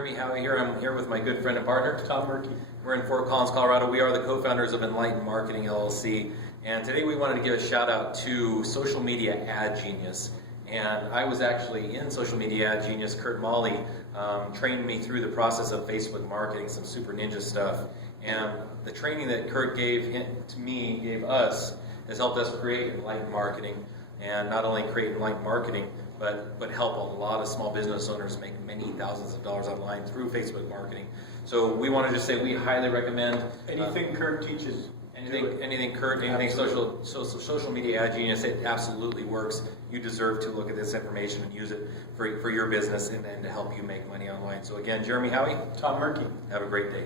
Jeremy Howie here. I'm here with my good friend and partner, Tom Murky. We're in Fort Collins, Colorado. We are the co-founders of Enlighten Marketing LLC. And today we wanted to give a shout out to Social Media Ad Genius. And I was actually in Social Media Ad Genius. Kurt Molly trained me through the process of Facebook marketing, some super ninja stuff. And the training that Kurt gave us, has helped us create Enlighten Marketing. And not only create Enlighten Marketing, but help a lot of small business owners make many thousands of dollars online through Facebook marketing. So we want to just say we highly recommend Anything Kurt teaches. anything Kurt, anything social media ad genius. It absolutely works. You deserve to look at this information and use it for your business and to help you make money online. So again, Jeremy Howie, Tom Murky. have a great day.